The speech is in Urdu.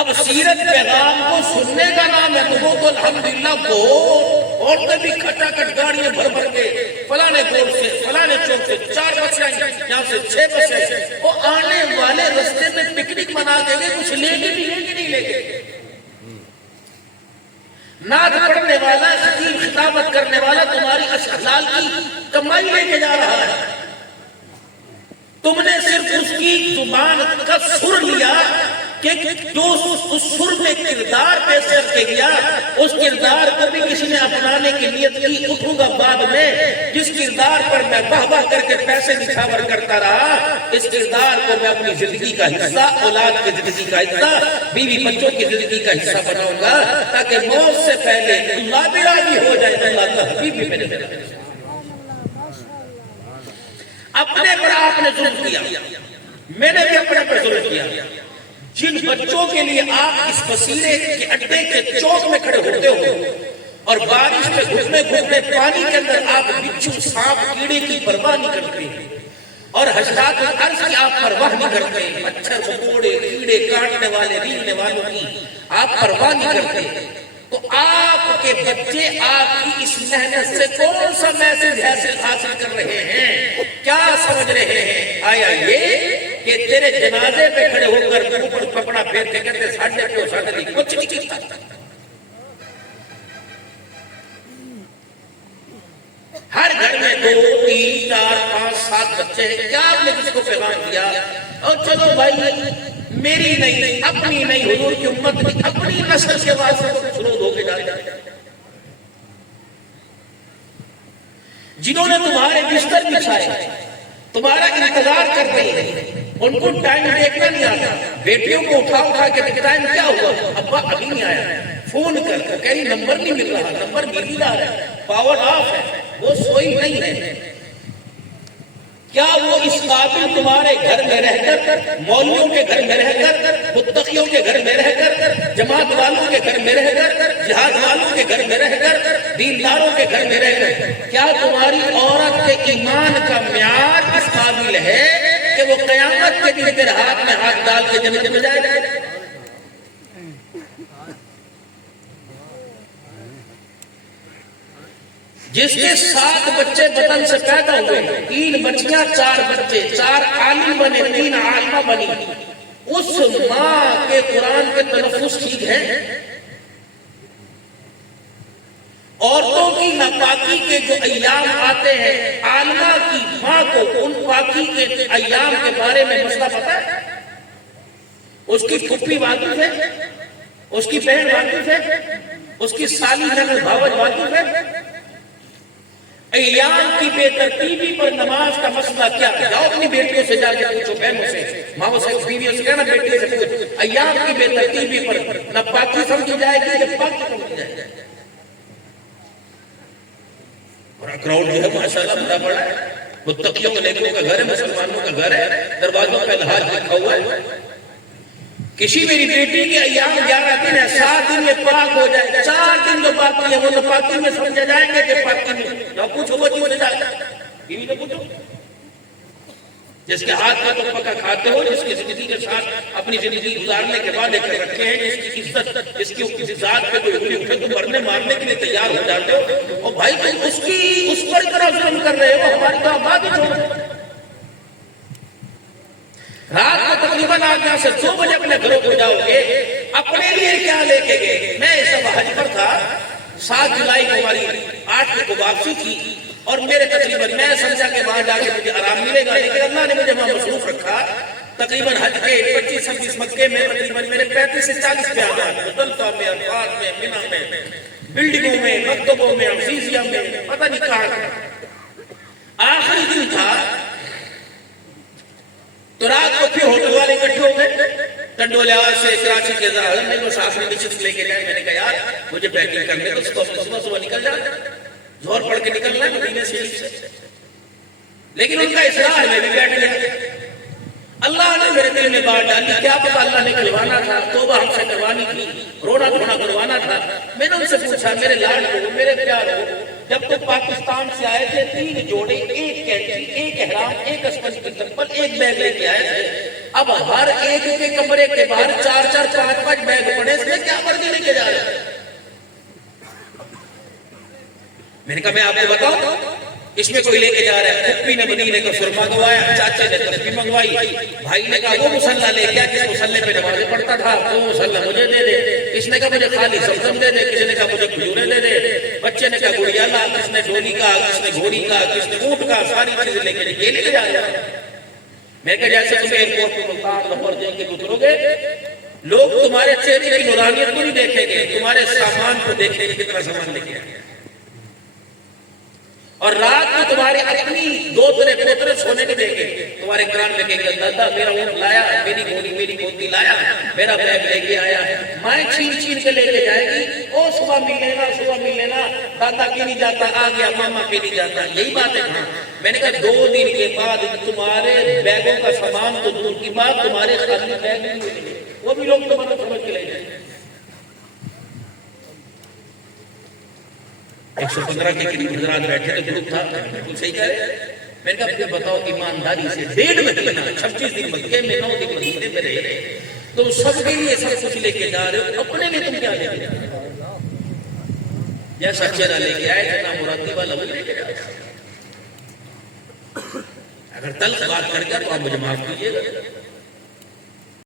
اب سیرت پیغام کو سننے کا نام ہے تو وہ تو الحمدللہ بہت عورتیں بھی کھٹا کٹ گاڑیاں بھر بھر کے فلانے کوٹ سے فلانے چوک سے 4 بسیں یہاں سے 6 بسیں، وہ آنے والے رستے میں پکنک منا دیں گے، کچھ لے کے بھی لے کے نہیں لے گے۔ نعت پڑھنے والا، خطیب خطابت کرنے والا تمہاری حلال کی کمائی لے کے جا رہا ہے، تم نے صرف اس کی زبان کا سر لیا کہ جو اس سر میں کردار پیش کر کے گیا، اس کردار کو بھی کسی نے اپنانے کی نیت کی۔ اٹھوں گا بعد میں جس کردار پر میں واہ واہ کر کے پیسے نچھاور کرتا رہا، اس کردار کو میں اپنی زندگی کا حصہ، اولاد کی زندگی کا حصہ، بیوی بچوں کی زندگی کا حصہ بناؤں گا، تاکہ موت سے پہلے اللہ بھی راضی ہو جائے، اللہ کا حبیب بھی میرے میرا۔ اپنے پر آپ نے ظلم کیا، میں نے بھی اپنے پر ظلم کیا۔ جن بچوں کے لیے آپ اس وسیلے کے اڈے کے چوک میں کھڑے ہوتے ہو اور بارش میں گھٹنے گھٹنے پانی کے اندر آپ بچھو سانپ کیڑے کی پرواہ نہیں کرتے اور حشرات الارض کی آپ پرواہ نہیں کرتے، مچھر مکوڑے کیڑے کاٹنے والے ریڑھنے والوں کی آپ پرواہ نہیں کرتے، تو آپ کے بچے آپ کی اس محنت سے کون سا میسج حاصل کر رہے ہیں، کیا سمجھ رہے ہیں؟ آیا یہ کہ تیرے جنازے پہ کھڑے ہو کر اوپر کپڑا پھیر کے کہتے ساڑھے پیو ساڑھے نہیں، کچھ نہیں کیتا۔ ہر گھر میں 2 3 4 5 7 بچے ہیں، کیا آپ نے کسی کو پیغام دیا؟ اور چلو بھائی میری نہیں، اپنی نہیں، حضور کی امت نہیں، اپنی نسل کے واسطے تو کچھ لوگ ہو کے جائے، جنہوں نے تمہارے بستر بچھائے، تمہارا انتظار کر رہی ہے، ان کو ٹائم دیکھنا نہیں آتا، بیٹیوں کو اٹھا کے ٹائم کیا ہوا، ابا ابھی نہیں آیا، فون کر کہہ رہی نمبر نہیں مل رہا، نمبر مل ہی رہا ہے، پاور آف ہے، وہ سوئی نہیں ہے۔ کیا وہ اس قابل تمہارے گھر میں رہ کر، مولویوں کے گھر میں رہ کر، متقیوں کے گھر میں رہ کر، جماعت والوں کے گھر میں رہ کر، جہاد والوں کے گھر میں رہ کر، دینداروں کے گھر میں رہ کر، کیا تمہاری عورت کے ایمان کا معیار اس قابل ہے کہ وہ قیامت کے دن تیرے ہاتھ میں ہاتھ ڈال کے جنت میں جائے گا؟ جس کے 7 بچے بطن سے پیدا ہوئے، 3 بچیاں 4 بچے، 4 عالم بنے، 3 عالمہ بنی، اس ماں کے قرآن کے تلفظ ٹھیک ہے؟ عورتوں کی ناپاکی کے جو ایام آتے ہیں، عالمہ کی ماں کو ان پاکی کے ایام کے بارے میں مسئلہ پتا ہے؟ اس کی پھپھی واقف ہے، اس کی بہن واقف ہے، اس کی سالی نند بھاوج واقف ہے؟ ایام کی بے ترتیبی پر نماز کا مسئلہ کیا؟ جاؤ اپنی بیٹیوں سے جا کے پوچھو، بہنوں سے، ماں سے، بیویوں سے، کہنا بیٹیوں سے پوچھو، ایام کی بے ترتیبی پر نہ پاکی سمجھی جائے گی یا پاکی سمجھی جائے گی؟ اور کراؤڈ جو ہے ماشاءاللہ بڑا بڑا ہے، متقیوں کے نیکوں کا گھر ہے، مسلمانوں کا گھر ہے، دروازوں پہ الحاج لکھا ہوا ہے۔ کسی میری بیٹی کے ایام 11 دن ہے، 7 دن میں پاک ہو جائے، 4 دن جو باقی ہے وہ تو پاکی میں سمجھا جائیں گے کہ پاکی میں نہ پوچھو، وہ چیز جائے گا، بیوی نے پوچھو، جس کے ہاتھ کا تو پکا کھاتے ہو، جس کی زندگی کے ساتھ اپنی زندگی گزارنے کے بعد لے کر رکھے ہیں، جس کی عزت، جس کی ذات پہ کوئی انگلی اٹھے تو مرنے مارنے کے لیے تیار ہو جاتے ہو، اور بھائی تم اس پر اتنا ظلم کر رہے ہو، ہماری تو آبادی چھوڑو۔ رات کو تقریباً آپ یہاں سے 2 بجے اپنے گھروں کو جاؤ گے، اپنے لیے کیا لے کے گئے؟ میں اس دفعہ حج پر تھا، 7 جولائی کو ہماری 8 کو واپسی تھی، اور میرے تقریباً میں سمجھا کہ وہاں جا کے مجھے آرام ملے گا، لیکن اللہ نے مجھے وہاں مصروف رکھا۔ تقریباً حج کے 25-26 مکے میں تقریباً میرے 35 سے 40 بیانات، مزدلفہ میں، عرفات میں، منی میں، بلڈنگوں میں، مکتبوں میں، عزیزیہ میں، پتہ نہیں کہاں۔ آخری دن تھا تو رات کو پھر ہوٹل والے اکٹھے ہو گئے، ٹنڈولیاز سے، کراچی کے ظاہر میں وہ ساتھ میں نشست لے کے گئے۔ میں نے کہا یار مجھے پیکنگ کرنے تو صبح نکل جا، زہر پڑھ کے نکلنا ہے مدینے شریف سے، لیکن ان کا اصرار میں بھی بیٹھ گیا۔ اللہ نے میرے دل میں بات ڈالی، کیا پتا اللہ نے کھلوانا تھا، توبہ ہم سے کروانی تھی، رونا دھونا کروانا تھا۔ میں نے ان سے پوچھا میرے لاڈ ہو، میرے پیار ہو، جب تم پاکستان سے آئے تھے 3 جوڑے، ایک کینچی، ایک احرام، ایک اسپنج کی چپل، ایک بیگ لے کے آئے تھے۔ اب ہر ایک کے کمرے کے باہر 4 5 بیگ پڑے، اس میں کیا مرضی لے کے جا رہے ہیں؟ میں نے کہا میں آپ کو بتاؤں، اس میں کوئی لے کے جا رہا ہے، پھپھی نے مدینے کا سرما منگوایا، چاچے نے تسبیح منگوائی، بھائی نے کہا وہ مسلح لے گیا جس مسلح پہ نمازیں پڑھتا تھا، وہ مسلح مجھے دے دے، اس نے کہا مجھے خالی زمزم دے دے، کسی نے کہا مجھے کھجوریں دے دے، بچے نے کہا گڑیا لا، کس نے ڈولی کا، کس نے گھوڑی کا، کس نے اونٹ کا، ساری چیزیں لے کے یہ لے کے جا رہا ہے۔ میں کہا جیسے تم ایئرپورٹ پہ ملتان لاہور جا کے اترو گے، لوگ تمہارے چہرے کی نورانیت کو نہیں دیکھیں گے، تمہارے سامان کو دیکھیں گے کتنا سامان لے کے آئے، اور رات کو تمہارے اپنی دوترے پوترے سونے نہیں دیں گے، تمہارے کان میں کہیں گے دادا میرا اونٹ لایا، میری گھوڑی میری گھوڑی لایا، میرا بیگ لے کے آیا، مائیں چھین چھین کے لے کے جائے گی، او صبح مل لینا، صبح مل لینا، دادا کی نہیں جاتا، آ گیا ماما کی نہیں جاتا، یہی بات ہے۔ ہاں میں نے کہا 2 دن کے بعد تمہارے بیگوں کا سامان تو دور کی بات، تمہارے خالی بیگ نہیں ملیں گے، وہ بھی لوگ تمہارا سمجھ کے لے جائیں گے۔ 115 کے قریب حضرات بیٹھے تھے، گروپ تھا، بالکل صحیح کہہ رہے ہیں۔ میں نے کہا پھر بتاؤ ایمانداری سے 1.5 مہینہ 26 دن مکے میں 9 دن مدینے میں رہے، تم سب کے لیے سب کچھ لے کے جا رہے ہو، اپنے لیے تم کیا لے کے جا رہے ہو؟ جیسا چہرہ لے کے آئے جتنا مرادی والا وہ لے کے جا رہے ہو۔ اگر تلخ بات کر گیا تو آپ مجھے معاف کیجیے گا،